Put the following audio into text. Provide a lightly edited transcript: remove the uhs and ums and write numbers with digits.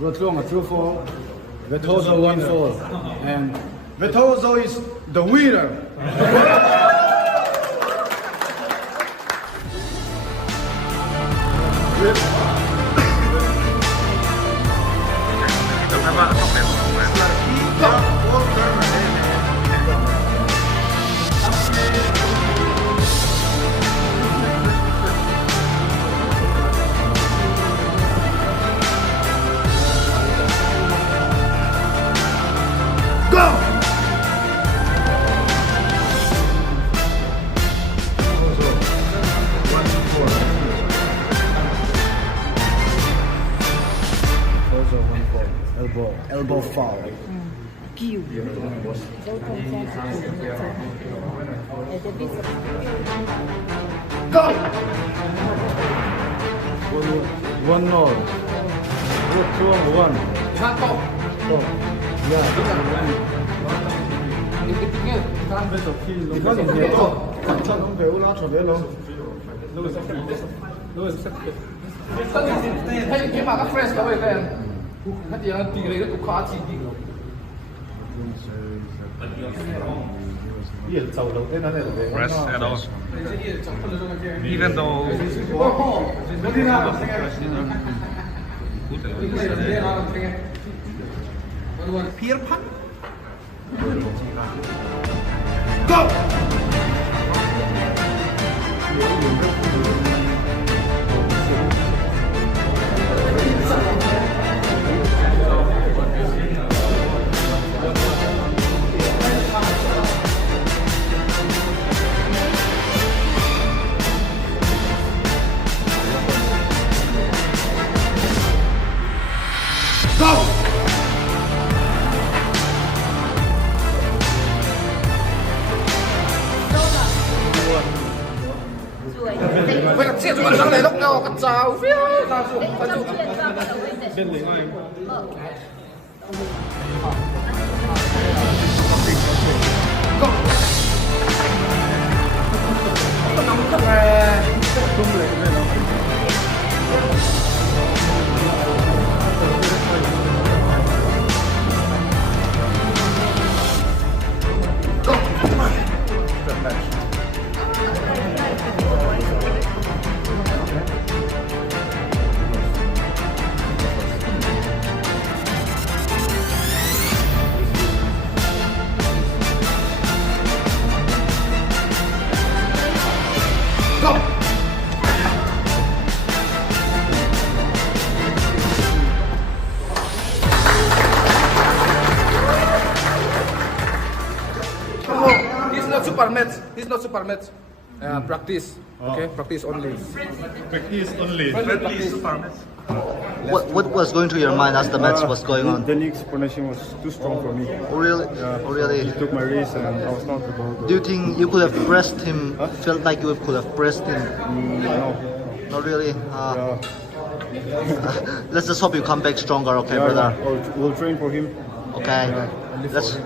Lalruattluanga 2-4, Vethozo 1-4, and Vethozo is the winner. Elbow foul. Kill. Go! 1-0. Lalruattluanga 1. Rest at all. Even though Peer Pan? Go! Xe xuống sang này lúc nào cắt chào phía He's not super match. Practice. Okay, practice only. practice only. Practice. Super match. What was going through your mind as the match was going on? Denic's punishing was too strong for me. Oh, really? Yeah, Oh, really? He took my wrist and I was not able to. Do you think you could have pressed him? Felt like you could have pressed him? No. Not really. Yeah. Let's just hope you come back stronger, okay, Yeah, brother? We'll train for him. Okay. Yeah. Let's.